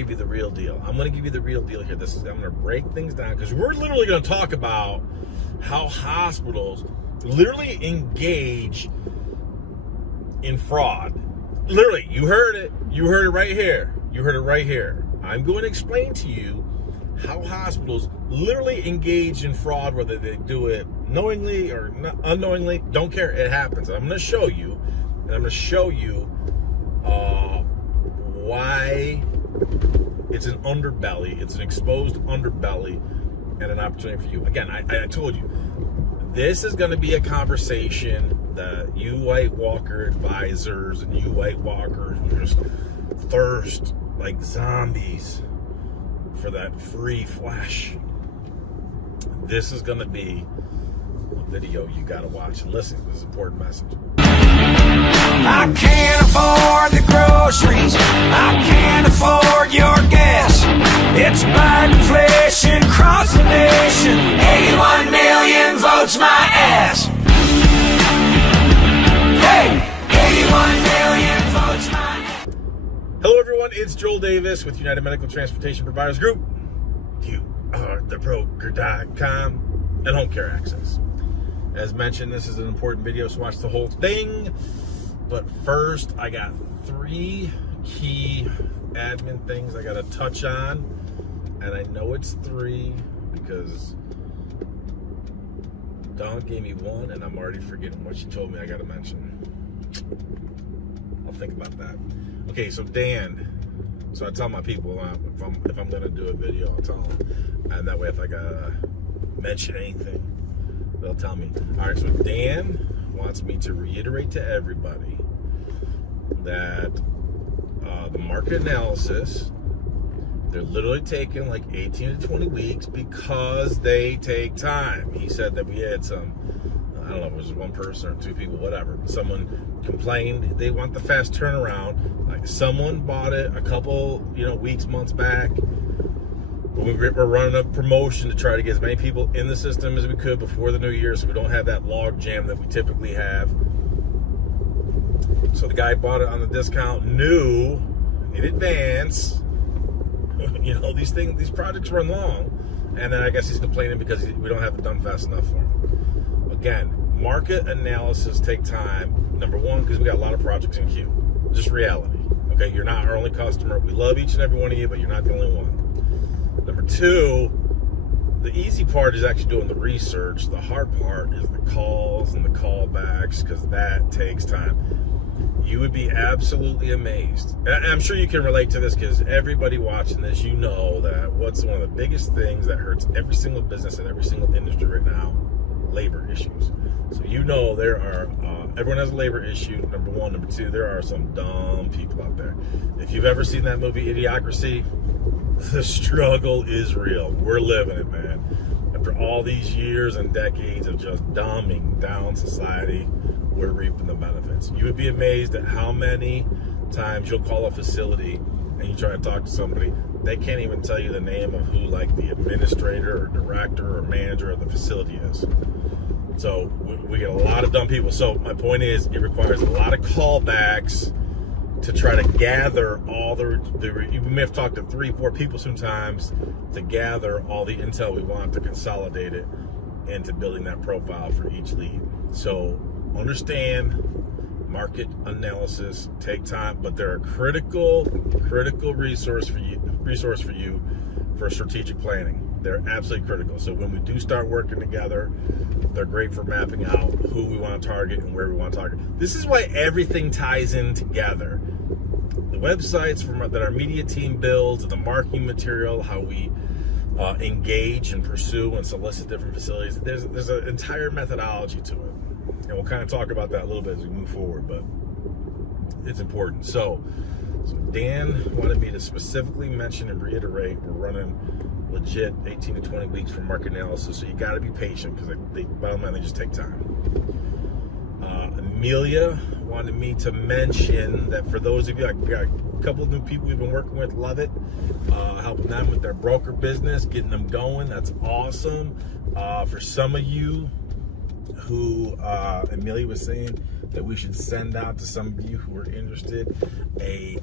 give you the real deal. I'm going to give you the real deal here. I'm going to break things down because we're literally going to talk about how hospitals literally engage in fraud. Literally, you heard it. You heard it right here. You heard it right here. I'm going to explain to you how hospitals literally engage in fraud, whether they do it knowingly or unknowingly. Don't care. It happens. I'm going to show you, and I'm going to show you why it's an underbelly. It's an exposed underbelly and an opportunity for you. Again, I told you, this is going to be a conversation that you White Walker advisors and you White Walkers who just thirst like zombies for that free flesh. This is going to be a video you got to watch and listen. This is an important message. I can't afford the groceries. I can't afford your gas. It's Biden inflation across the nation. 81 million votes my ass. Hey, 81 million votes my ass. Hello everyone, it's Joel Davis with United Medical Transportation Providers Group. You are the broker.com and Home Care Access. As mentioned, this is an important video, so watch the whole thing. But first, I got 3 key admin things I got to touch on. And I know it's 3 because Dawn gave me 1 and I'm already forgetting what she told me I got to mention. I'll think about that. Okay, so Dan. So I tell my people if I'm going to do a video, I'll tell them. And that way if I got to mention anything, they'll tell me. All right, so Dan wants me to reiterate to everybody that the market analysis, they're literally taking like 18 to 20 weeks because they take time. He said that we had some, I don't know if it was 1 person or 2 people, whatever. Someone complained they want the fast turnaround. Like someone bought it a couple, weeks, months back. But we're running a promotion to try to get as many people in the system as we could before the new year so we don't have that log jam that we typically have. So the guy bought it on the discount, knew in advance, these projects run long. And then I guess he's complaining because we don't have it done fast enough for him. Again, market analysis take time. Number 1, because we got a lot of projects in queue. Just reality. Okay, you're not our only customer. We love each and every one of you, but you're not the only one. Number 2, the easy part is actually doing the research. The hard part is the calls and the callbacks because that takes time. You would be absolutely amazed. And I'm sure you can relate to this because everybody watching this, you know that what's one of the biggest things that hurts every single business and every single industry right now? Labor issues. So there are, everyone has a labor issue, number 1. Number 2, there are some dumb people out there. If you've ever seen that movie, Idiocracy, the struggle is real. We're living it, man. After all these years and decades of just dumbing down society, we're reaping the benefits. You would be amazed at how many times you'll call a facility and you try to talk to somebody, they can't even tell you the name of who like the administrator or director or manager of the facility is. So we get a lot of dumb people. So my point is, it requires a lot of callbacks to try to gather all you may have talked to 3-4 people sometimes to gather all the intel we want to consolidate it into building that profile for each lead. So understand, market analysis take time, but they're a critical resource for you for strategic planning. They're absolutely critical. So when we do start working together, they're great for mapping out who we want to target and where we want to target. This is why everything ties in together. The websites that our media team builds, the marketing material, how we engage and pursue and solicit different facilities. There's an entire methodology to it. And we'll kind of talk about that a little bit as we move forward, but it's important. So Dan wanted me to specifically mention and reiterate, we're running legit 18 to 20 weeks for market analysis, so you got to be patient because bottom line, they just take time. Amelia wanted me to mention that for those of you, I got a couple of new people we've been working with, love it, helping them with their broker business, getting them going. That's awesome. For some of you who Amelia was saying that we should send out to some of you who are interested a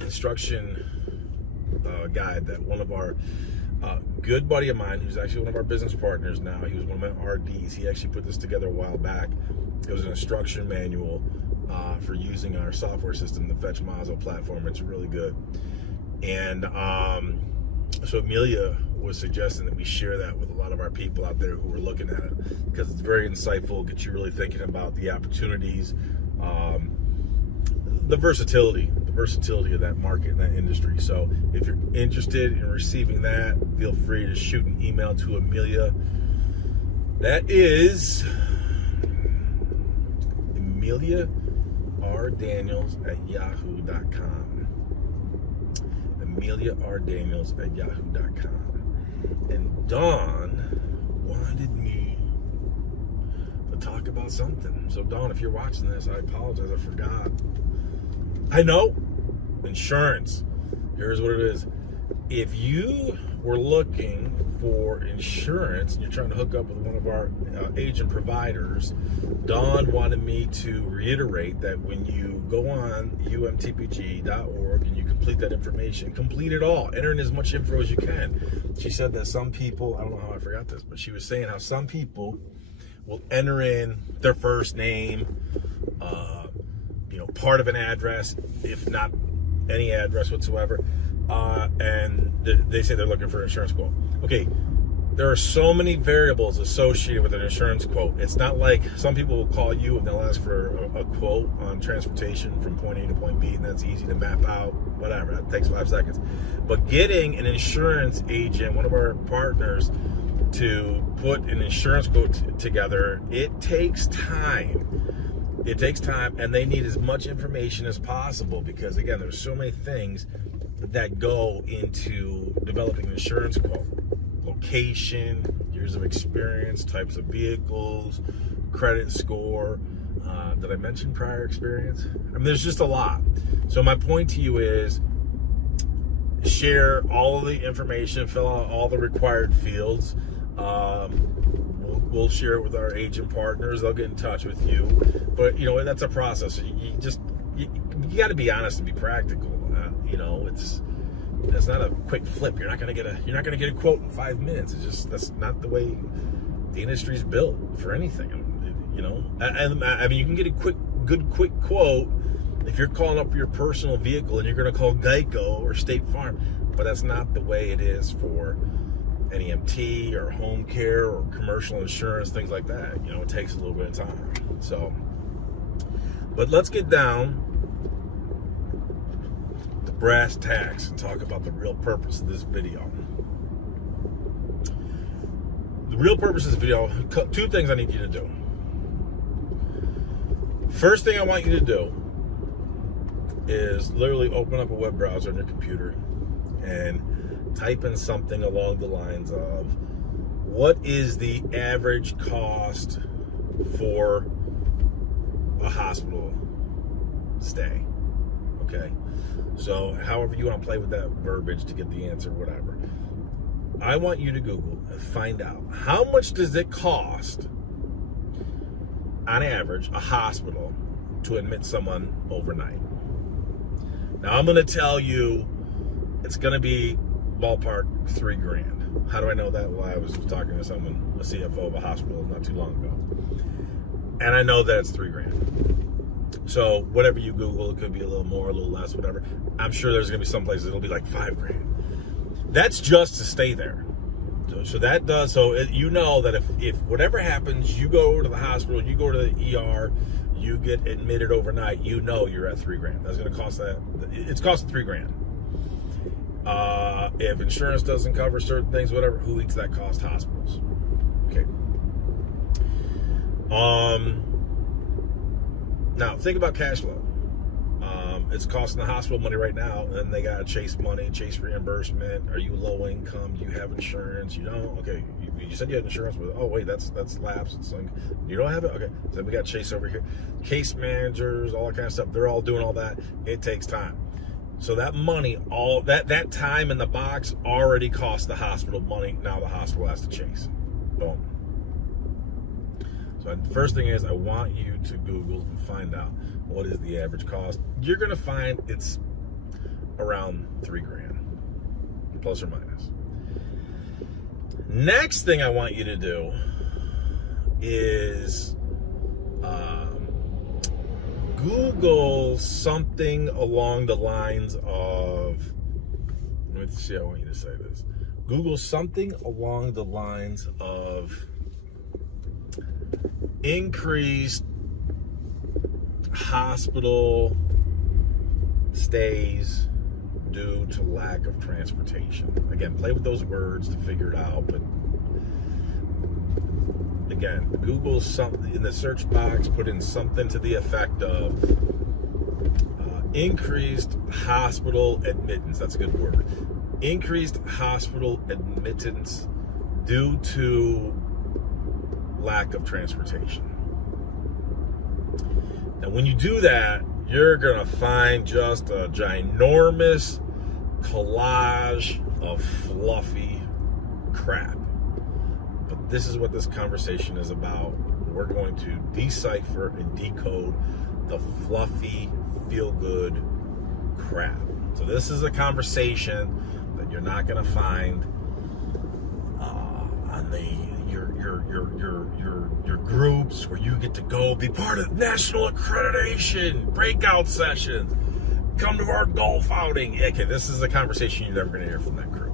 instruction guide that one of our good buddy of mine, who's actually one of our business partners now, he was one of my RDs. He actually put this together a while back. It was an instruction manual for using our software system, the Fetch Mazo platform. It's really good. And so Amelia was suggesting that we share that with a lot of our people out there who are looking at it, because it's very insightful, gets you really thinking about the opportunities, the versatility of that market and that industry. So if you're interested in receiving that, feel free to shoot an email to Amelia. That is Amelia R. Daniels at yahoo.com. Amelia R. Daniels at yahoo.com. And Dawn wanted me to talk about something. So Dawn, if you're watching this, I apologize, I forgot. I know. Insurance. Here's what it is. If you were looking for insurance and you're trying to hook up with one of our agent providers, Dawn wanted me to reiterate that when you go on umtpg.org and you complete that information, complete it all. Enter in as much info as you can. She said that some people, I don't know how I forgot this, but she was saying how some people will enter in their first name, part of an address, if not any address whatsoever, and they say they're looking for an insurance quote. Okay, there are so many variables associated with an insurance quote. It's not like some people will call you and they'll ask for a quote on transportation from point A to point B, and that's easy to map out, whatever, that takes 5 seconds. But getting an insurance agent, one of our partners, to put an insurance quote together, it takes time. It takes time, and they need as much information as possible, because again, there's so many things that go into developing an insurance quote. Location, years of experience, types of vehicles, credit score. Did I mention prior experience? I mean, there's just a lot. So my point to you is, share all of the information, fill out all the required fields. We'll share it with our agent partners. They'll get in touch with you. But that's a process. You got to be honest and be practical. It's not a quick flip. You're not gonna get a quote in 5 minutes. That's not the way the industry's built for anything. I mean, you can get a good quick quote if you're calling up your personal vehicle and you're gonna call Geico or State Farm, but that's not the way it is for NEMT or home care or commercial insurance, things like that. It takes a little bit of time. So, but let's get down to brass tacks and talk about the real purpose of this video. The real purpose of this video, 2 things I need you to do. First thing I want you to do is literally open up a web browser on your computer and type in something along the lines of, what is the average cost for a hospital stay? Okay, so however you want to play with that verbiage to get the answer, whatever. I want you to Google and find out, how much does it cost on average a hospital to admit someone overnight? Now I'm going to tell you it's going to be ballpark $3,000. How do I know that? Well, I was talking to someone, a CFO of a hospital, not too long ago, and I know that it's $3,000. So whatever you Google, it could be a little more, a little less, whatever. I'm sure there's gonna be some places it'll be like $5,000. That's just to stay there. So that does. So that if whatever happens, you go to the hospital, you go to the ER, you get admitted overnight, you're at $3,000. That's gonna cost that. It's costing $3,000. If insurance doesn't cover certain things, whatever, who eats that cost? Hospitals. Okay. Now think about cash flow. It's costing the hospital money right now, and then they got to chase money, chase reimbursement. Are you low income? Do you have insurance? You don't? Okay. You said you had insurance, but oh wait, that's lapsed. It's like, you don't have it? Okay. So we got to chase over here. Case managers, all that kind of stuff. They're all doing all that. It takes time. So that money, all that time in the box already cost the hospital money. Now the hospital has to chase. Boom. So the first thing is, I want you to Google and find out what is the average cost. You're going to find it's around $3,000. plus or minus. Next thing I want you to do is Google something along the lines of, let me see how I want you to say this. Google something along the lines of increased hospital stays due to lack of transportation. Again, play with those words to figure it out, but again, Google something in the search box, put in something to the effect of increased hospital admittance. That's a good word. Increased hospital admittance due to lack of transportation. Now, when you do that, you're going to find just a ginormous collage of fluffy crap. But this is what this conversation is about. We're going to decipher and decode the fluffy, feel-good crap. So this is a conversation that you're not going to find on your groups where you get to go be part of national accreditation, breakout sessions, come to our golf outing. Okay, this is a conversation you're never going to hear from that crew.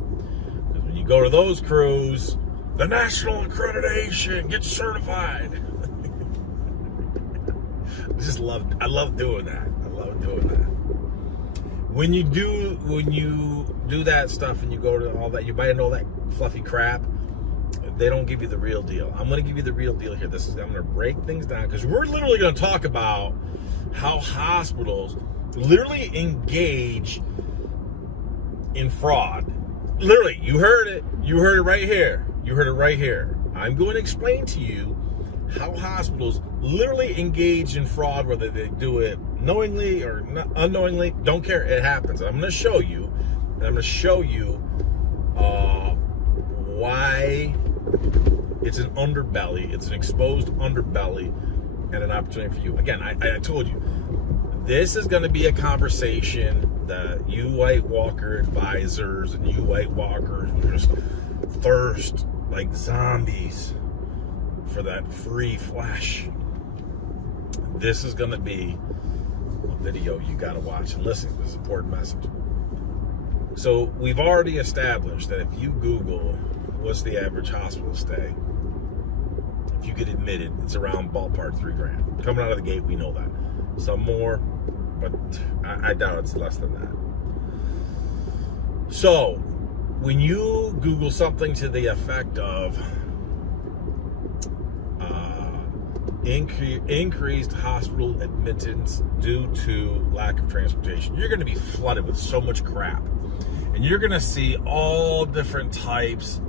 Because when you go to those crews, the national accreditation, get certified. I love doing that. I love doing that. When you do that stuff and you go to all that, you buy into all that fluffy crap, they don't give you the real deal. I'm going to give you the real deal here. I'm going to break things down because we're literally going to talk about how hospitals literally engage in fraud. Literally, you heard it. You heard it right here. You heard it right here. I'm going to explain to you how hospitals literally engage in fraud, whether they do it knowingly or unknowingly. Don't care. It happens. I'm going to show you. And I'm going to show you why it's an underbelly. It's an exposed underbelly and an opportunity for you. Again, I told you, this is going to be a conversation that you White Walker advisors and you White Walkers just thirst like zombies for that free flesh. This is going to be a video you got to watch and listen. This is an important message. So we've already established that if you Google what's the average hospital stay, if you get admitted, it's around ballpark $3,000. Coming out of the gate, we know that. Some more, but I doubt it's less than that. So when you Google something to the effect of increased hospital admittance due to lack of transportation, you're going to be flooded with so much crap. And you're going to see all different types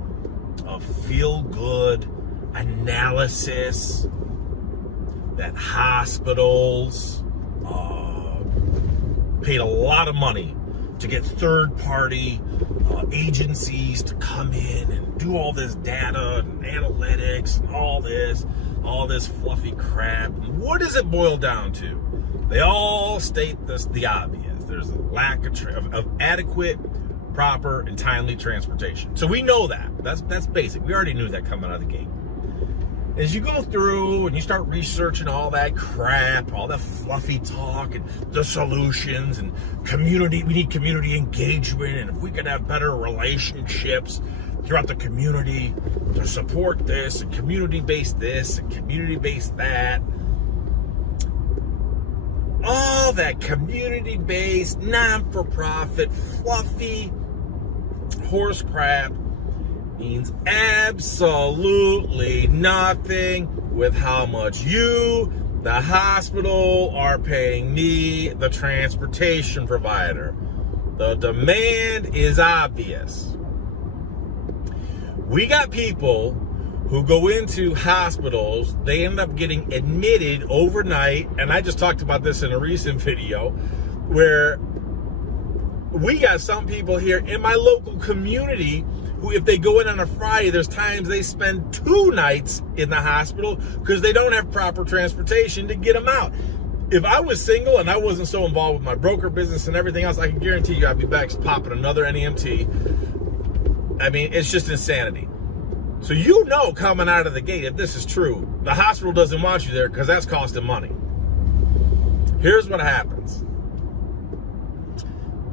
of feel-good analysis that hospitals paid a lot of money to get third-party agencies to come in and do all this data and analytics and all this fluffy crap. What does it boil down to? They all state the obvious. There's a lack of adequate, proper, and timely transportation. So we know that. That's basic. We already knew that coming out of the gate. As you go through and you start researching all that crap, all that fluffy talk and the solutions and community, we need community engagement, and if we could have better relationships throughout the community to support this and community-based this and community-based that. All that community-based, non-for-profit, fluffy horse crap means absolutely nothing with how much you, the hospital, are paying me, the transportation provider. The demand is obvious. We got people who go into hospitals, they end up getting admitted overnight, and I just talked about this in a recent video, where we got some people here in my local community who, if they go in on a Friday, there's times they spend 2 nights in the hospital because they don't have proper transportation to get them out. If I was single and I wasn't so involved with my broker business and everything else, I can guarantee you I'd be back popping another NEMT I mean, it's just insanity. So you know coming out of the gate, if this is true, the hospital doesn't want you there because that's costing money. Here's what happens.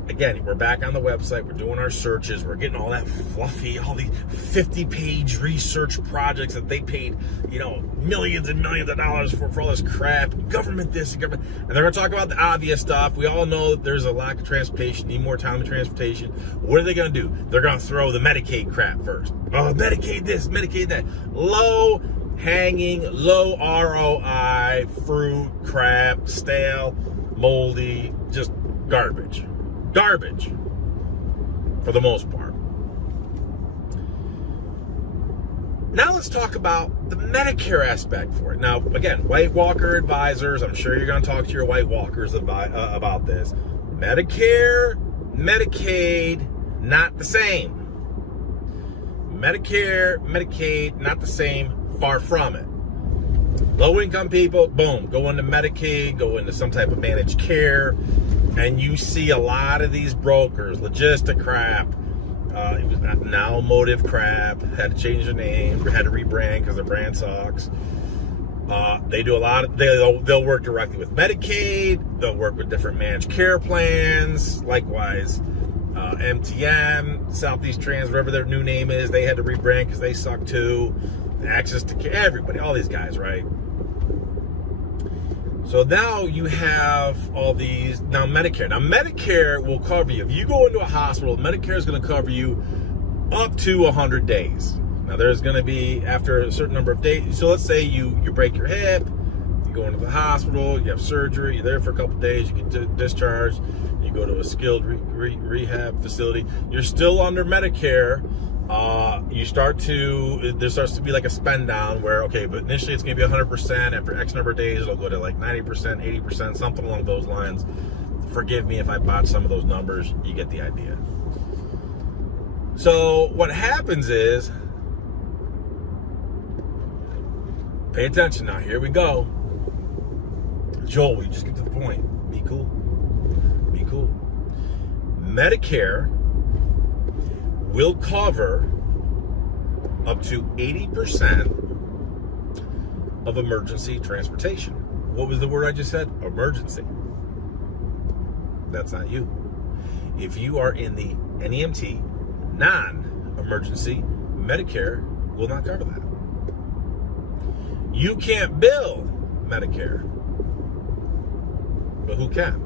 Again, we're back on the website. We're doing our searches. We're getting all that fluffy, all these 50-page research projects that they paid, millions and millions of dollars for all this crap. Government this, government. And they're going to talk about the obvious stuff. We all know that there's a lack of transportation, need more time in transportation. What are they going to do? They're going to throw the Medicaid crap first. Oh, Medicaid this, Medicaid that. Low-hanging, low ROI, fruit, crap, stale, moldy, just garbage. Garbage, for the most part. Now let's talk about the Medicare aspect for it. Now, again, White Walker advisors, I'm sure you're going to talk to your White Walkers about this. Medicare, Medicaid, not the same. Medicare, Medicaid, not the same, far from it. Low-income people, boom, go into Medicaid, go into some type of managed care, and you see a lot of these brokers, Logistic crap, it was now Motive crap, had to change their name, had to rebrand because their brand sucks. They do a lot of, they'll work directly with Medicaid, they'll work with different managed care plans, likewise, MTM, Southeast Trans, whatever their new name is, they had to rebrand because they suck too. Access to care, everybody, all these guys, right? So now you have all these, now Medicare. Now Medicare will cover you. If you go into a hospital, Medicare is going to cover you up to 100 days. Now there's going to be, after a certain number of days, so let's say you break your hip, you go into the hospital, you have surgery, you're there for a couple of days, you get discharged, you go to a skilled rehab facility, you're still under Medicare. There starts to be like a spend down where, okay, but initially it's going to be 100%. After X number of days, it'll go to like 90%, 80%, something along those lines. Forgive me if I botch some of those numbers. You get the idea. So what happens is, pay attention now. Here we go. Joel, we just get to the point. Be cool. Be cool. Medicare will cover up to 80% of emergency transportation. What was the word I just said? Emergency. That's not you. If you are in the NEMT, non-emergency, Medicare will not cover that. You can't bill Medicare, but who can?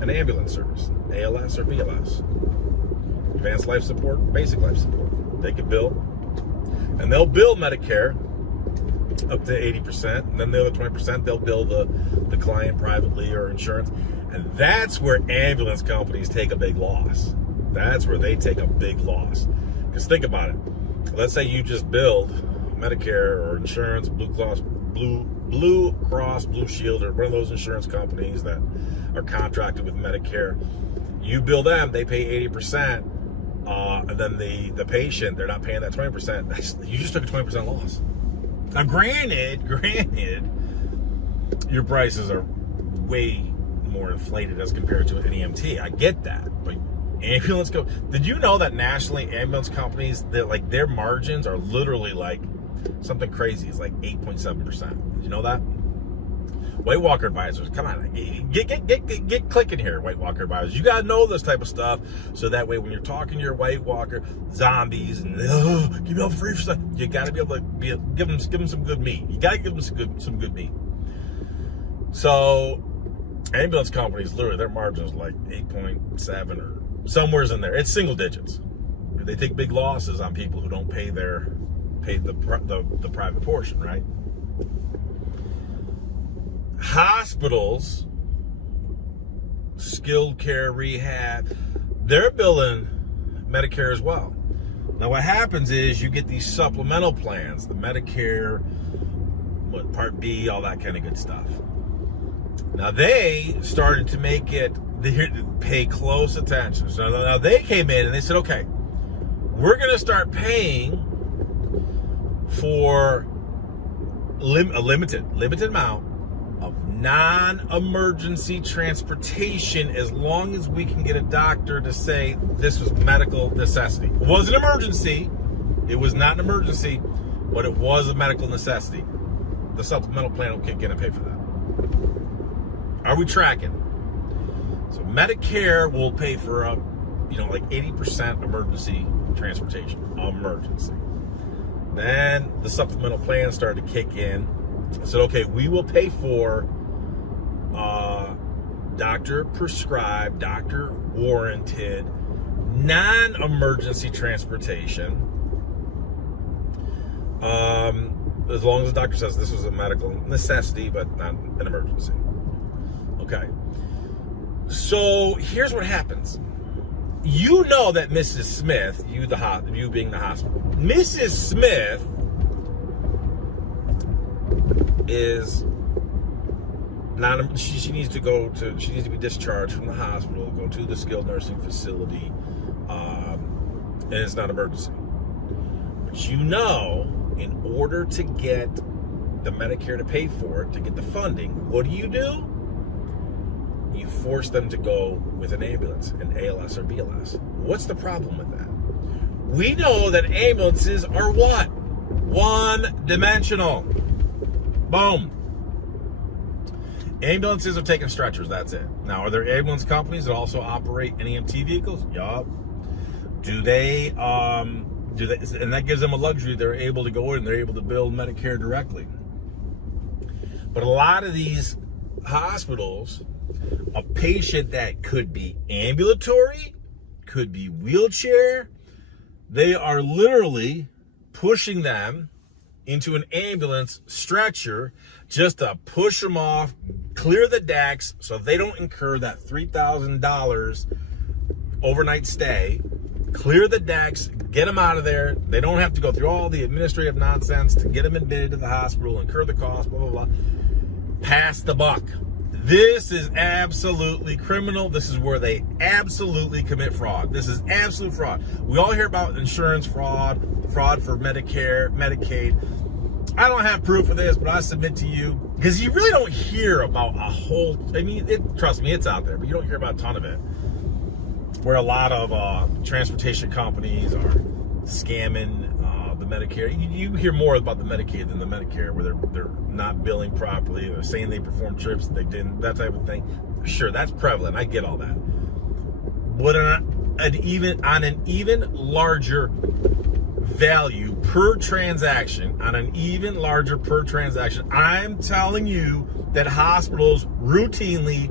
An ambulance service, ALS or BLS. Advanced life support, basic life support. They can bill, and they'll bill Medicare up to 80%, and then the other 20% they'll bill the client privately or insurance. And that's where ambulance companies take a big loss. That's where they take a big loss. Because think about it. Let's say you just billed Medicare or insurance, Blue Cross Blue Shield, or one of those insurance companies that are contracted with Medicare. You bill them, they pay 80%. And then the patient, they're not paying that 20%. You just took a 20% loss. Now, granted, your prices are way more inflated as compared to an NEMT. I get that, but ambulance did you know that nationally ambulance companies, their margins are literally like something crazy? It's like 8.7%. Did you know that? White Walker advisors, come on, get clicking here, White Walker advisors. You gotta know this type of stuff, so that way when you're talking to your White Walker zombies and give me all the free stuff, you gotta be able to give them some good meat. You gotta give them some good meat. So ambulance companies, literally, their margins like 8.7 or somewhere's in there. It's single digits. They take big losses on people who don't pay the private portion, right? Hospitals, skilled care, rehab, they're billing Medicare as well. Now what happens is you get these supplemental plans, the Medicare, Part B, all that kind of good stuff. Now they started to make it, they pay close attention. So now they came in and they said, okay, we're going to start paying for a limited amount of non-emergency transportation as long as we can get a doctor to say this was medical necessity. It was an emergency. It was not an emergency, but it was a medical necessity. The supplemental plan will kick in and pay for that. Are we tracking? So Medicare will pay for like 80% emergency transportation. Emergency. Then the supplemental plan started to kick in. I said, okay, we will pay for doctor prescribed, doctor warranted, non-emergency transportation. As long as the doctor says this was a medical necessity, but not an emergency. Okay. So here's what happens. You know that Mrs. Smith, you being the hospital, Mrs. Smith is not. She needs to be discharged from the hospital, go to the skilled nursing facility, and it's not emergency. But you know, in order to get the Medicare to pay for it, to get the funding, what do? You force them to go with an ambulance, an ALS or BLS. What's the problem with that? We know that ambulances are what? One-dimensional. Boom. Ambulances are taking stretchers, that's it. Now, are there ambulance companies that also operate NEMT vehicles? Yup. Do they, and that gives them a luxury. They're able to go in, they're able to bill Medicare directly. But a lot of these hospitals, a patient that could be ambulatory, could be wheelchair, they are literally pushing them into an ambulance stretcher just to push them off, clear the decks so they don't incur that $3,000 overnight stay, clear the decks, get them out of there. They don't have to go through all the administrative nonsense to get them admitted to the hospital, incur the cost, blah, blah, blah. Pass the buck. This is absolutely criminal. This is where they absolutely commit fraud. This is absolute fraud. We all hear about insurance fraud for Medicare, Medicaid. I don't have proof of this, but I submit to you, because you really don't hear about a whole, trust me, it's out there, but you don't hear about a ton of it, where a lot of transportation companies are scamming the Medicare. You hear more about the Medicaid than the Medicare, where they're not billing properly, they're saying they performed trips that they didn't, that type of thing. Sure, that's prevalent. I get all that. But on an even larger value per transaction, I'm telling you that hospitals routinely,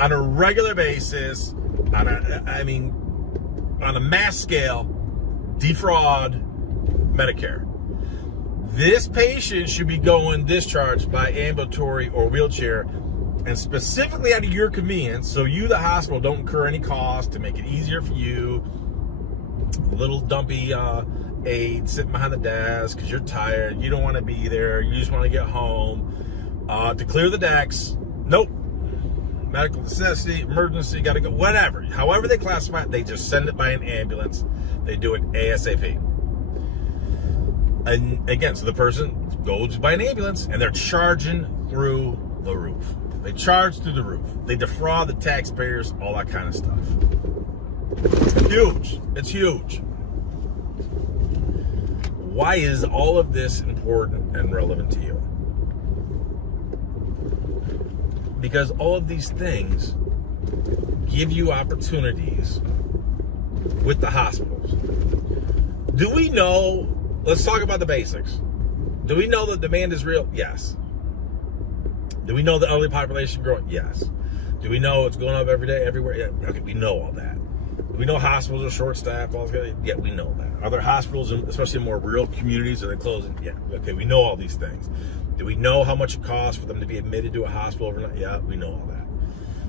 on a regular basis, on a mass scale, defraud Medicare. This patient should be going discharged by ambulatory or wheelchair, and specifically out of your convenience, so you, the hospital, don't incur any cost, to make it easier for you. Little dumpy aide sitting behind the desk because you're tired, you don't want to be there, you just want to get home. To clear the decks, nope. Medical necessity, emergency, gotta go, whatever. However they classify it, they just send it by an ambulance. They do it ASAP. And again, so the person goes by an ambulance and they're charging through the roof. They charge through the roof. They defraud the taxpayers, all that kind of stuff. Huge. It's huge. Why is all of this important and relevant to you? Because all of these things give you opportunities with the hospitals. Do we know, let's talk about the basics. Do we know that demand is real? Yes. Do we know the elderly population growing? Yes. Do we know it's going up every day, everywhere? Yeah. Okay, we know all that. Do we know hospitals are short-staffed? Yeah, we know that. Are there hospitals, especially in more rural communities, are they closing? Yeah. Okay, we know all these things. Do we know how much it costs for them to be admitted to a hospital overnight? Yeah, we know all that.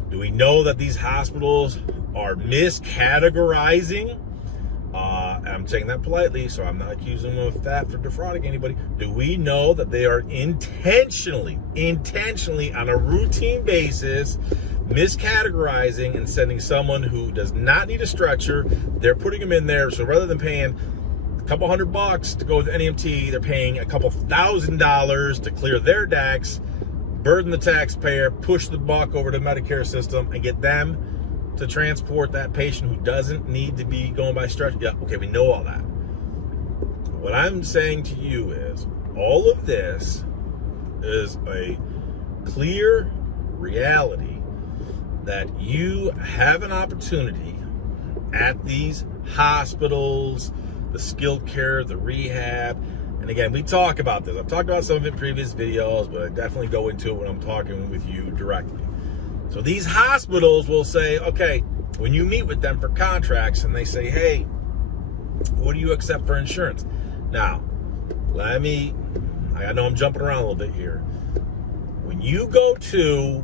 Do we know that these hospitals are miscategorizing? I'm saying that politely, so I'm not accusing them of that for defrauding anybody. Do we know that they are intentionally, on a routine basis, miscategorizing and sending someone who does not need a stretcher? They're putting them in there, so rather than paying a couple $100 to go with NEMT, they're paying a couple $1,000 to clear their decks, burden the taxpayer, push the buck over to the Medicare system, and get them to transport that patient who doesn't need to be going by stretch. Yeah, okay, we know all that. What I'm saying to you is all of this is a clear reality that you have an opportunity at these hospitals, the skilled care, the rehab. And again, we talk about this. I've talked about some of it in previous videos, but I definitely go into it when I'm talking with you directly. So these hospitals will say, okay, when you meet with them for contracts and they say, hey, what do you accept for insurance? Now, I know I'm jumping around a little bit here. When you go to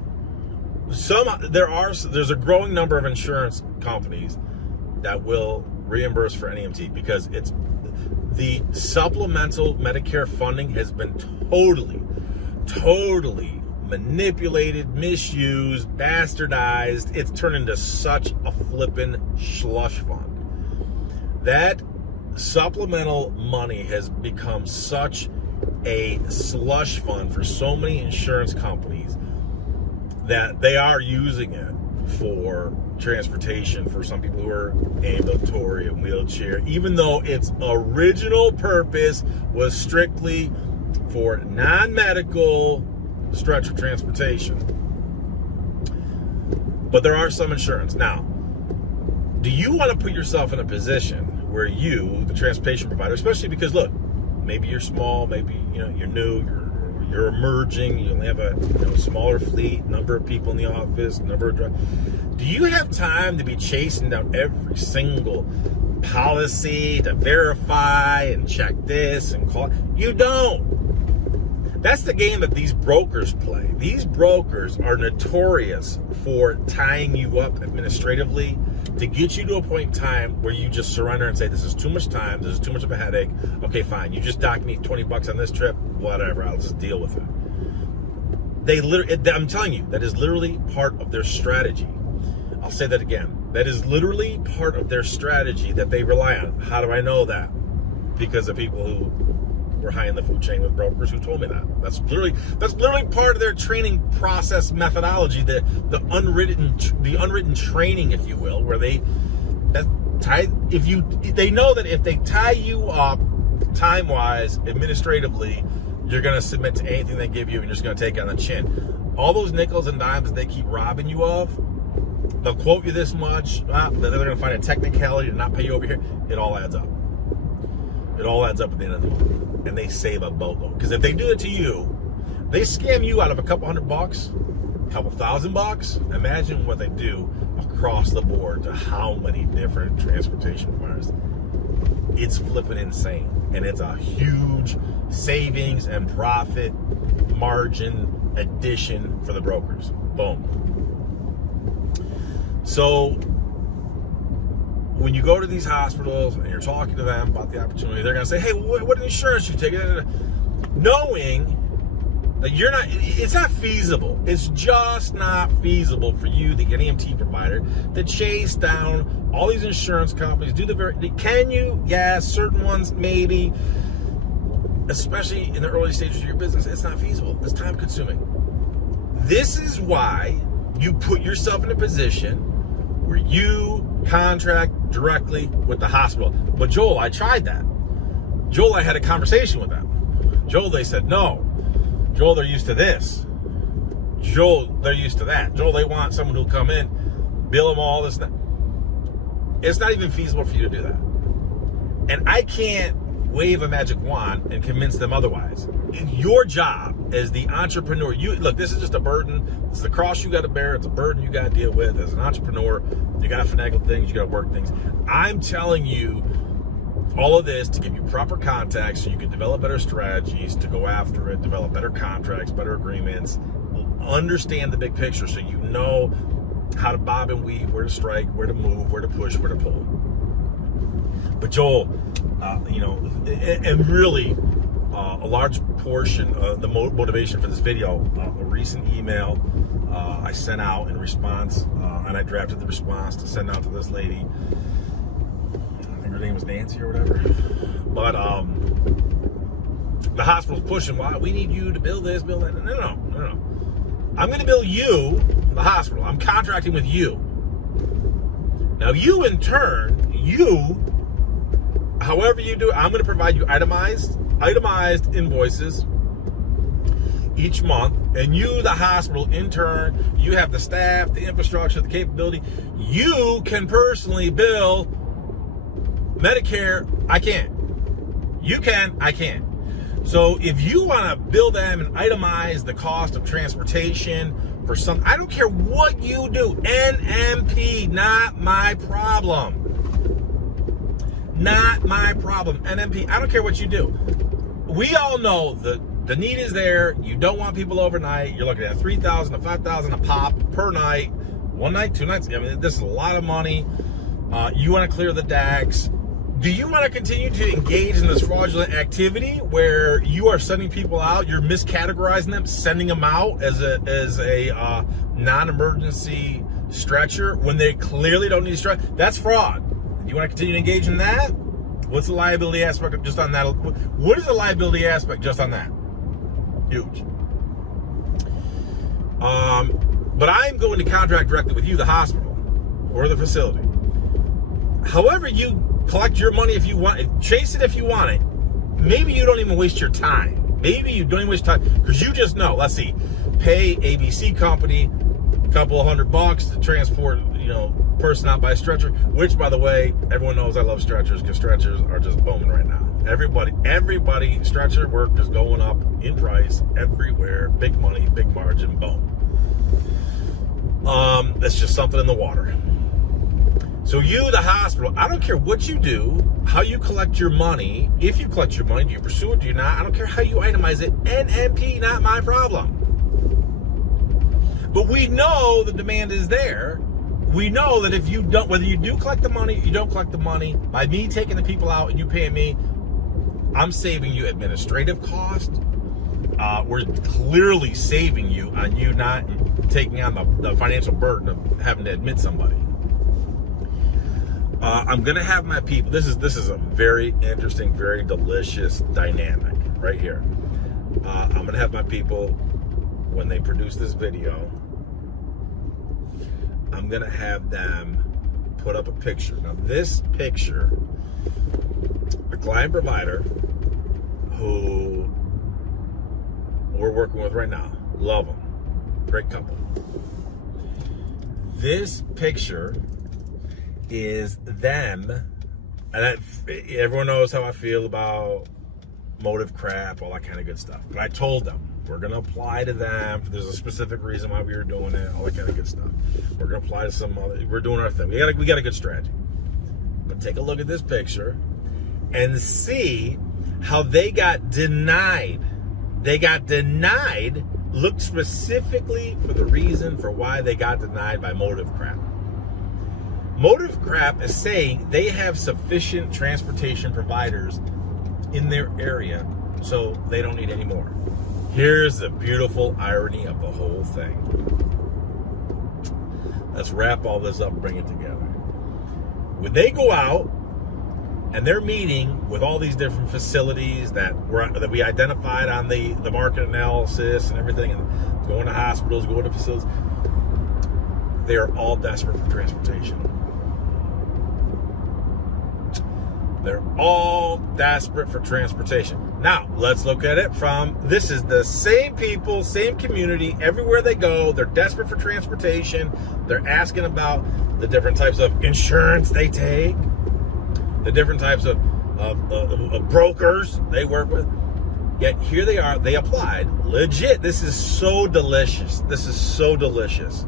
there's a growing number of insurance companies that will reimburse for NEMT because it's the supplemental Medicare funding has been totally manipulated, misused, bastardized. It's turned into such a flippin' slush fund. That supplemental money has become such a slush fund for so many insurance companies that they are using it for transportation for some people who are ambulatory and wheelchair, even though its original purpose was strictly for non-medical stretcher transportation. But there are some insurance. Now, do you want to put yourself in a position where you, the transportation provider, especially because look, maybe you're small, maybe you're new, you're emerging, you only have a smaller fleet, number of people in the office, number of drivers. Do you have time to be chasing down every single policy to verify and check this and call? You don't. That's the game that these brokers play. These brokers are notorious for tying you up administratively to get you to a point in time where you just surrender and say, this is too much time, this is too much of a headache. Okay, fine. You just dock me $20 on this trip, whatever, I'll just deal with it. I'm telling you, that is literally part of their strategy. I'll say that again. That is literally part of their strategy that they rely on. How do I know that? Because of people who were high in the food chain with brokers who told me that. That's literally part of their training process methodology, the unwritten training, if you will, where they know that if they tie you up time-wise, administratively, you're going to submit to anything they give you and you're just going to take it on the chin. All those nickels and dimes they keep robbing you of, they'll quote you this much, they're going to find a technicality to not pay you over here. It all adds up. It all adds up at the end of the month. And they save a boatload. Because if they do it to you, they scam you out of a couple $100, a couple $1,000. Imagine what they do across the board to how many different transportation providers. It's flipping insane. And it's a huge savings and profit margin addition for the brokers. Boom. So when you go to these hospitals and you're talking to them about the opportunity, they're going to say, hey, what insurance you take? Knowing that it's not feasible. It's just not feasible for you, the NEMT provider, to chase down all these insurance companies. Can you? Yes, certain ones, maybe. Especially in the early stages of your business, it's not feasible. It's time consuming. This is why you put yourself in a position where you contract directly with the hospital. But Joel, I tried that. Joel, I had a conversation with them. Joel, they said no. Joel, they're used to this. Joel, they're used to that. Joel, they want someone who'll come in, bill them all this and that. It's not even feasible for you to do that. And I can't wave a magic wand and convince them otherwise. Your job as the entrepreneur, look, this is just a burden. It's the cross you got to bear. It's a burden you got to deal with as an entrepreneur. You got to finagle things. You got to work things. I'm telling you all of this to give you proper context so you can develop better strategies to go after it, develop better contracts, better agreements, understand the big picture so you know how to bob and weave, where to strike, where to move, where to push, where to pull. But Joel, and really a large portion of the motivation for this video, a recent email I sent out in response, and I drafted the response to send out to this lady. I think her name was Nancy or whatever. But the hospital's pushing, why we need you to build this, build that. No. I'm going to bill you, the hospital. I'm contracting with you. Now, you in turn, however you do it, I'm going to provide you itemized invoices each month, and you, the hospital, in turn, you have the staff, the infrastructure, the capability. You can personally bill Medicare. I can't. You can. I can't. So if you want to bill them and itemize the cost of transportation for some, I don't care what you do. NMP, not my problem. Not my problem. NMP, I don't care what you do. We all know that the need is there. You don't want people overnight. You're looking at $3,000 to $5,000 a pop per night. 1 night, 2 nights. I mean, this is a lot of money. You want to clear the decks. Do you want to continue to engage in this fraudulent activity where you are sending people out, you're miscategorizing them, sending them out as a non-emergency stretcher when they clearly don't need a stretcher? That's fraud. You want to continue to engage in that? What's the liability aspect just on that? What is the liability aspect just on that? Huge. But I'm going to contract directly with you, the hospital or the facility. However you collect your money, if you want it, chase it if you want it. Maybe you don't even waste your time. Maybe you don't even waste time because you just know, let's see, pay ABC company a couple of $100 to transport, person out by stretcher, which, by the way, everyone knows I love stretchers because stretchers are just booming right now. Everybody, stretcher work is going up in price everywhere. Big money, big margin, boom. That's just something in the water. So you, the hospital, I don't care what you do, how you collect your money. If you collect your money, do you pursue it, do you not? I don't care how you itemize it. NMP, not my problem. But we know the demand is there. We know that if you don't, whether you do collect the money, you don't collect the money, by me taking the people out and you paying me, I'm saving you administrative cost. We're clearly saving you on you not taking on the financial burden of having to admit somebody. I'm gonna have my people. This is a very interesting, very delicious dynamic right here. I'm gonna have my people, when they produce this video, I'm gonna have them put up a picture. Now, this picture, a client provider who we're working with right now, love them, great couple. This picture is them, and everyone knows how I feel about motive crap, all that kind of good stuff. But I told them we're going to apply to them. There's a specific reason why we were doing it, all that kind of good stuff. We're going to apply to some other. We're doing our thing. We got a good strategy. But take a look at this picture and see how they got denied. They got denied. Look specifically for the reason for why they got denied by motive crap. Motive crap is saying they have sufficient transportation providers in their area, so they don't need any more. Here's the beautiful irony of the whole thing. Let's wrap all this up and bring it together. When they go out and they're meeting with all these different facilities that we identified on the market analysis and everything, and going to hospitals, going to facilities, they're all desperate for transportation. They're all desperate for transportation. Now, let's look at it from, this is the same people, same community, everywhere they go, they're desperate for transportation. They're asking about the different types of insurance they take, the different types of brokers they work with. Yet here they are, they applied, legit, this is so delicious. This is so delicious.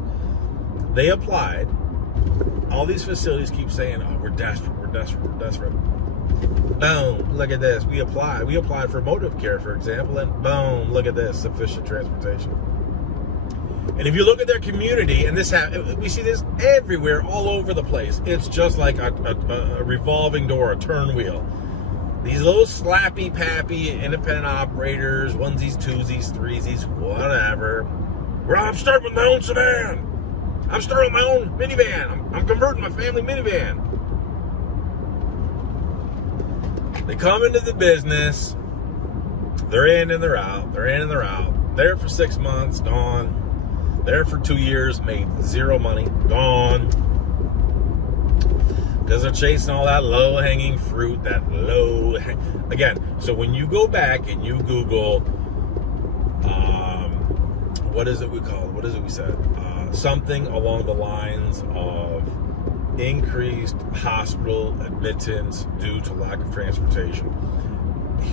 They applied. All these facilities keep saying, oh, we're desperate, we're desperate, we're desperate. Boom, look at this. We applied for motive care, for example, and boom, look at this, sufficient transportation. And if you look at their community, and we see this everywhere, all over the place. It's just like a revolving door, a turn wheel. These little slappy pappy independent operators, onesies, twosies, threesies, whatever. Well, I'm starting with my own sedan. I'm starting with my own minivan. I'm converting my family minivan. They come into the business. They're in and they're out. They're in and they're out. There for 6 months, gone. There for 2 years, made zero money, gone. Because they're chasing all that low-hanging fruit, again, so when you go back and you Google, what is it we said? Something along the lines of increased hospital admittance due to lack of transportation.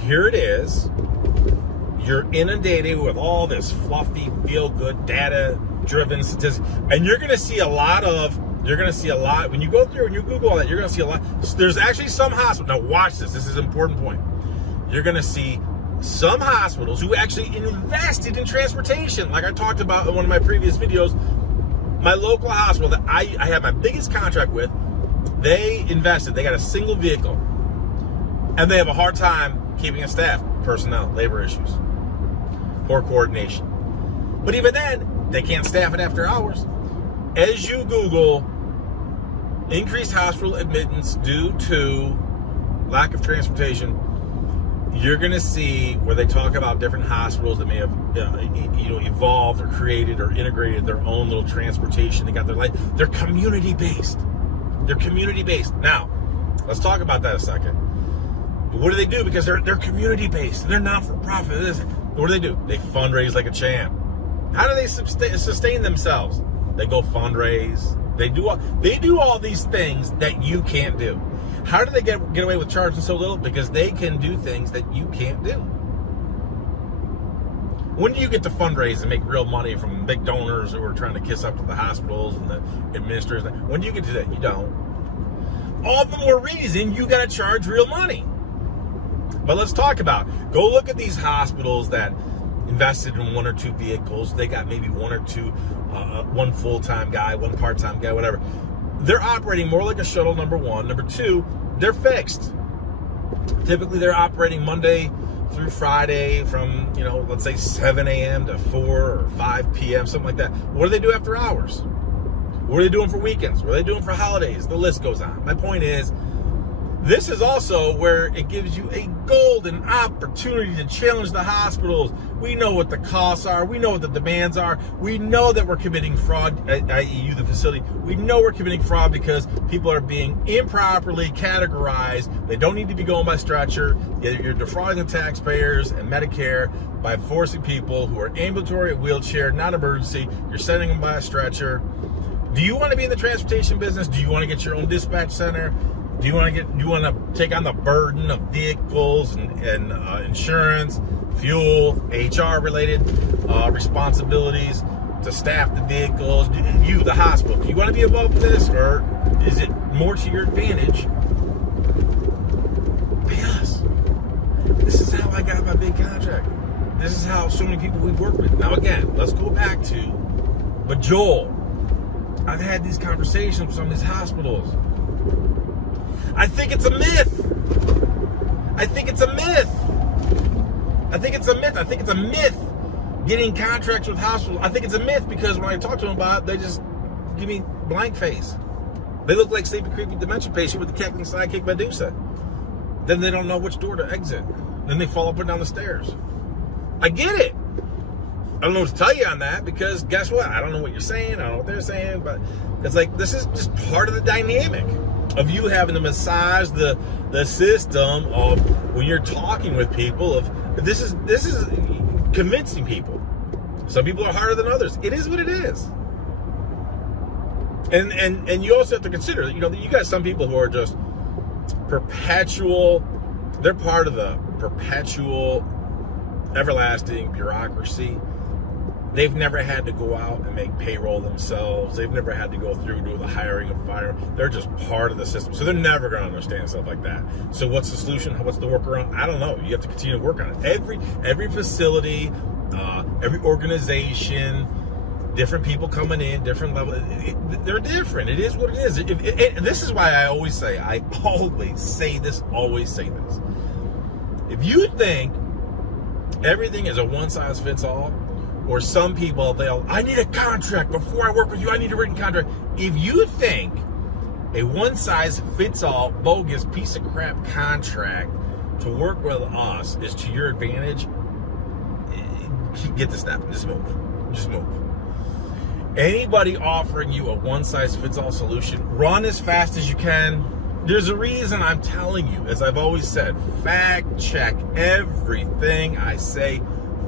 Here it is. You're inundated with all this fluffy, feel-good, data-driven statistics, and you're going to see a lot, when you go through and you Google all that, you're going to see a lot. There's actually some hospitals, now watch this is an important point. You're going to see some hospitals who actually invested in transportation, like I talked about in one of my previous videos. My local hospital that I have my biggest contract with, they invested, they got a single vehicle, and they have a hard time keeping a staff, personnel, labor issues, poor coordination. But even then, they can't staff it after hours. As you Google increased hospital admittance due to lack of transportation, you're going to see where they talk about different hospitals that may have evolved or created or integrated their own little transportation. They got they're community based. Now, let's talk about that a second. What do they do? Because they're community based. They're not for profit. What do? They fundraise like a champ. How do they sustain themselves? They go fundraise. They do all these things that you can't do. How do they get away with charging so little? Because they can do things that you can't do. When do you get to fundraise and make real money from big donors who are trying to kiss up to the hospitals and the administrators? When do you get to that? You don't. All the more reason you got to charge real money. But let's talk about, go look at these hospitals that invested in one or two vehicles. They got maybe one or two, one full-time guy, one part-time guy, whatever. They're operating more like a shuttle, number one. Number two, they're fixed. Typically, they're operating Monday through Friday from, let's say 7 a.m. to 4 or 5 p.m., something like that. What do they do after hours? What are they doing for weekends? What are they doing for holidays? The list goes on. My point is, this is also where it gives you a golden opportunity to challenge the hospitals. We know what the costs are. We know what the demands are. We know that we're committing fraud, i.e. you, the facility. We know we're committing fraud because people are being improperly categorized. They don't need to be going by stretcher. You're defrauding the taxpayers and Medicare by forcing people who are ambulatory, wheelchair, not emergency. You're sending them by a stretcher. Do you want to be in the transportation business? Do you want to get your own dispatch center? Do you want to take on the burden of vehicles and insurance, fuel, HR related responsibilities to staff the vehicles? You, the hospital, do you want to be involved with this, or is it more to your advantage? Pay us. This is how I got my big contract. This is how so many people we've worked with. Now again, let's go back to, but Joel, I've had these conversations with some of these hospitals. I think it's a myth. I think it's a myth getting contracts with hospitals. I think it's a myth because when I talk to them about it, they just give me blank face. They look like sleepy, creepy dementia patient with the cackling sidekick Medusa. Then they don't know which door to exit. Then they fall up and down the stairs. I get it. I don't know what to tell you on that because guess what? I don't know what you're saying. I don't know what they're saying, but it's like this is just part of the dynamic of you having to massage the system of when you're talking with people of this is convincing people. Some people are harder than others. It is what it is. And you also have to consider, you got some people who are just perpetual, they're part of the perpetual everlasting bureaucracy. They've never had to go out and make payroll themselves. They've never had to go through and do the hiring and firing. They're just part of the system. So they're never going to understand stuff like that. So what's the solution? What's the workaround? I don't know. You have to continue to work on it. Every facility, every organization, different people coming in, different levels. They're different. It is what it is. This is why I always say this. If you think everything is a one-size-fits-all, or some people, I need a contract before I work with you. I need a written contract. If you think a one-size-fits-all bogus piece of crap contract to work with us is to your advantage, get the step. Just move. Anybody offering you a one-size-fits-all solution, run as fast as you can. There's a reason I'm telling you, as I've always said, fact check everything I say.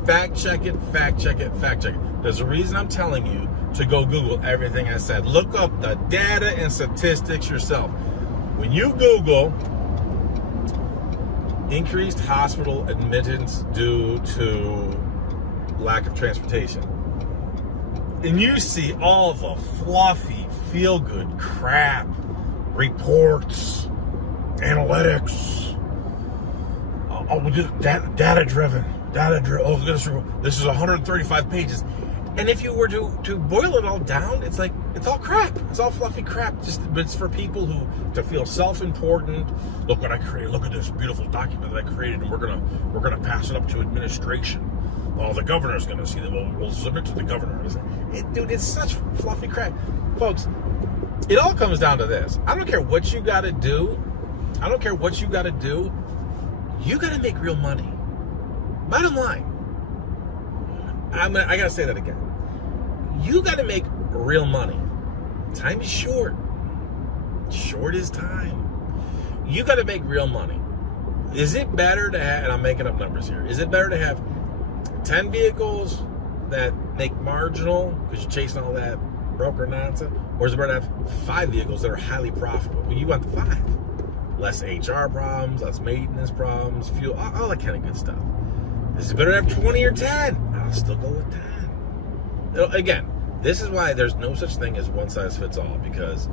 Fact check it, fact check it, fact check it. There's a reason I'm telling you to go Google everything I said. Look up the data and statistics yourself. When you Google increased hospital admittance due to lack of transportation, and you see all the fluffy, feel-good crap, reports, analytics, data-driven. Oh, this is 135 pages. And if you were to boil it all down, it's like, it's all crap. It's all fluffy crap. But it's for people who to feel self-important. Look what I created. Look at this beautiful document that I created, and we're gonna pass it up to administration. Oh, the governor's gonna see them. We'll submit to the governor. Dude, it's such fluffy crap, folks. It all comes down to this. I don't care what you got to do. I don't care what you got to do. You got to make real money. Bottom line. I got to say that again. You got to make real money. Time is short. Short is time. You got to make real money. Is it better to have, and I'm making up numbers here, is it better to have 10 vehicles that make marginal because you're chasing all that broker nonsense, or is it better to have 5 vehicles that are highly profitable? Well, you want the 5. Less HR problems, less maintenance problems, fuel, all that kind of good stuff. Is it better to have 20 or 10? I'll still go with 10. Again, this is why there's no such thing as one size fits all, because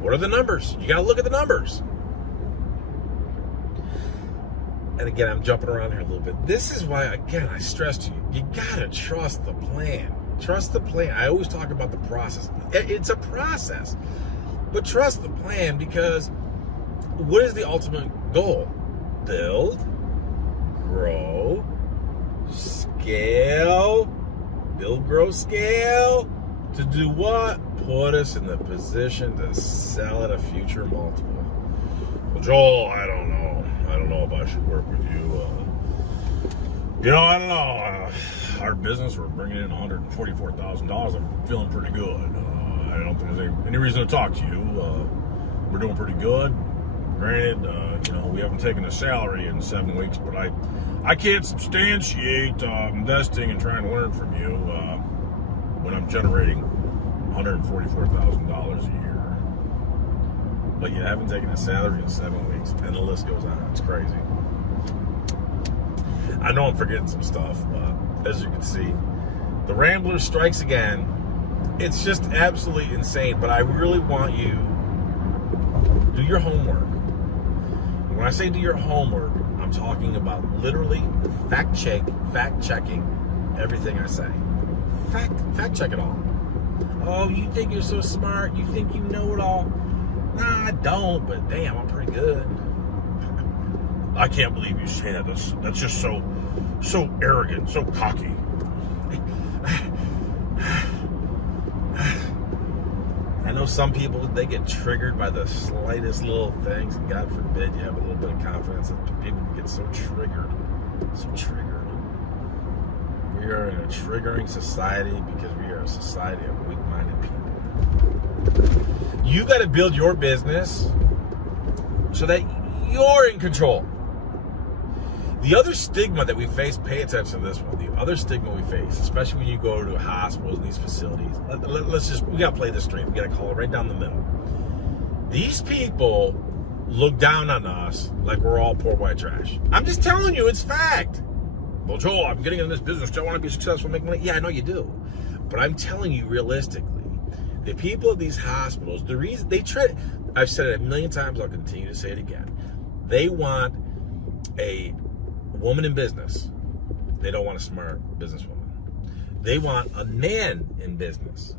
what are the numbers? You got to look at the numbers. And again, I'm jumping around here a little bit. This is why, again, I stress to you, you got to trust the plan. Trust the plan. I always talk about the process. It's a process. But trust the plan, because what is the ultimate goal? Build, grow, scale. Build, grow, scale. To do what? Put us in the position to sell at a future multiple. Well, Joel, I don't know. I don't know if I should work with you. I don't know. Our business, we're bringing in $144,000. I'm feeling pretty good. I don't think there's any reason to talk to you. We're doing pretty good. Granted, we haven't taken a salary in 7 weeks, but I can't substantiate investing and trying to learn from you when I'm generating $144,000 a year. But you haven't taken a salary in 7 weeks, and the list goes on. It's crazy. I know I'm forgetting some stuff, but as you can see, the Rambler strikes again. It's just absolutely insane, but I really want you to do your homework. And when I say do your homework, I'm talking about literally fact checking everything I say. Fact check it all. Oh, you think you're so smart? You think you know it all? Nah, I don't, but damn, I'm pretty good. I can't believe you say that. That's just so arrogant, so cocky. I know some people, they get triggered by the slightest little things. God forbid you have a little bit of confidence, and people get so triggered. We are in a triggering society because we are a society of weak-minded people. You got to build your business so that you're in we The other stigma that we face, pay attention to this one. The other stigma we face, especially when you go to hospitals and these facilities, we got to play this straight. We got to call it right down the middle. These people look down on us like we're all poor white trash. I'm just telling you, it's fact. Well, Joel, I'm getting in this business. Do I want to be successful, make money? Yeah, I know you do. But I'm telling you realistically, the people of these hospitals, the reason they try, I've said it a million times, I'll continue to say it again. They want a woman in business. They don't want a smart businesswoman. They want a man in business.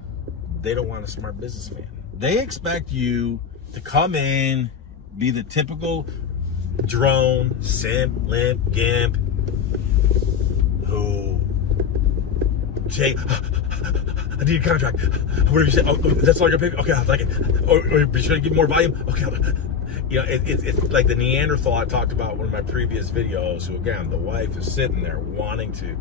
They don't want a smart businessman. They expect you to come in, be the typical drone, simp, limp, gimp, who say, I need a contract. What do you say? Oh, that's all you're gonna pay me? Okay, I'll like it. Or you're just gonna give more volume? Okay, it's like the Neanderthal I talked about in one of my previous videos, who again, the wife is sitting there wanting to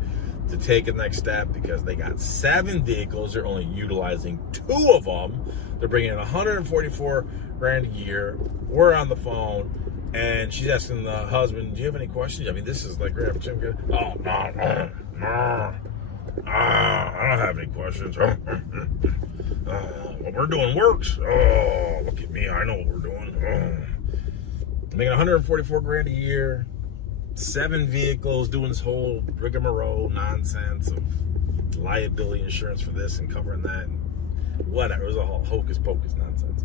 to take a next step because they got 7 vehicles. They're only utilizing 2 of them. They're bringing in 144 grand a year. We're on the phone, and she's asking the husband, "Do you have any questions?" I mean, this is like great opportunity. Oh, no. I don't have any questions. What we're doing works. Oh, look at me. I know what we're doing. Making 144 grand a year, 7 vehicles, doing this whole rigmarole nonsense of liability insurance for this and covering that. And whatever. It was a whole hocus pocus nonsense.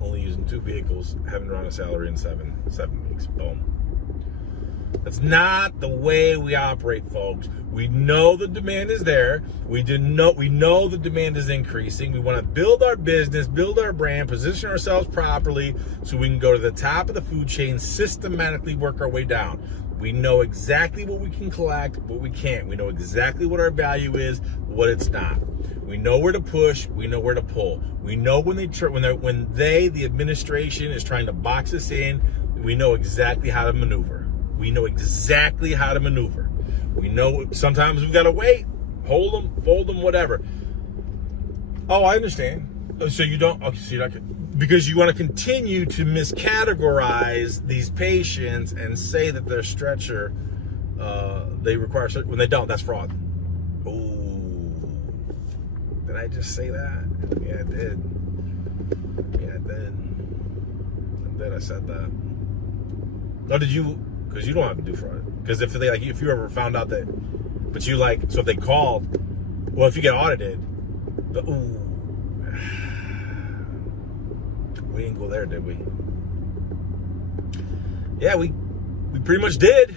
Only using 2 vehicles, haven't run a salary in 7 weeks. Boom. That's not the way we operate, folks. We know the demand is there. We know the demand is increasing. We want to build our business, build our brand, position ourselves properly so we can go to the top of the food chain, systematically work our way down. We know exactly what we can collect, what we can't. We know exactly what our value is, what it's not. We know where to push. We know where to pull. We know when the administration is trying to box us in. We know exactly how to maneuver. We know exactly how to maneuver. We know sometimes we've got to wait, hold them, fold them, whatever. Oh, I understand. So you don't, okay, so you're not, because you want to continue to miscategorize these patients and say that their stretcher, they require, when they don't, that's fraud. Oh, did I just say that? Yeah, I did. Yeah, I did. And then I said that. Oh, did you? Because you don't have to do fraud. Because if you ever found out that, but you so if they called, well, if you get audited, we didn't go there, did we? Yeah, we pretty much did.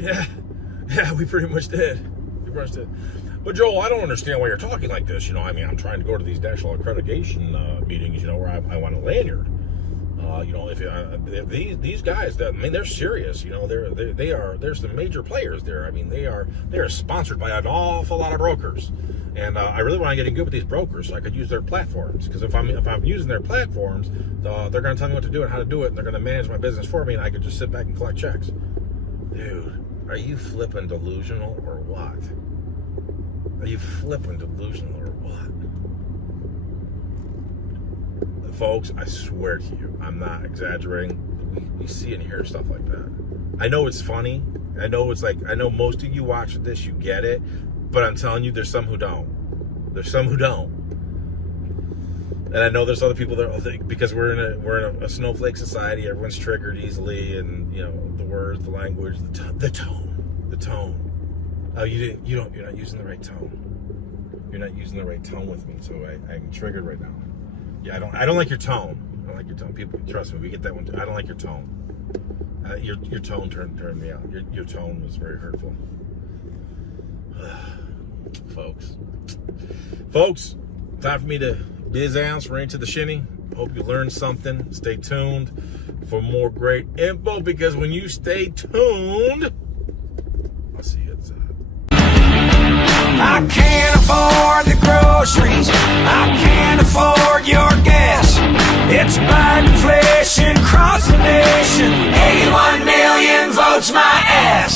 Yeah, we pretty much did. But Joel, I don't understand why you're talking like this. I mean, I'm trying to go to these national accreditation meetings, where I want a lanyard. If these guys, I mean, they're serious. There's some major players there. I mean, they are sponsored by an awful lot of brokers, and I really want to get in good with these brokers so I could use their platforms. Because if I'm using their platforms, they're going to tell me what to do and how to do it, and they're going to manage my business for me, and I could just sit back and collect checks. Dude, are you flipping delusional or what? Are you flipping delusional or what? Folks, I swear to you, I'm not exaggerating. We see and hear stuff like that. I know it's funny. I know most of you watching this, you get it. But I'm telling you, there's some who don't. And I know there's other people that, because we're in a snowflake society, everyone's triggered easily, and the words, the language, the tone. Oh, you're not using the right tone. You're not using the right tone with me, so I'm triggered right now. Yeah, I don't like your tone. I don't like your tone. People, trust me, we get that one too. I don't like your tone. Your tone turned me out. Your tone was very hurtful. Folks, time for me to biz ounce right into the shinny. Hope you learned something. Stay tuned for more great info, because when you stay tuned, I'll see you outside. I can't afford the groceries. I can't afford your gas. It's Biden inflation across the nation. 81 million votes my ass.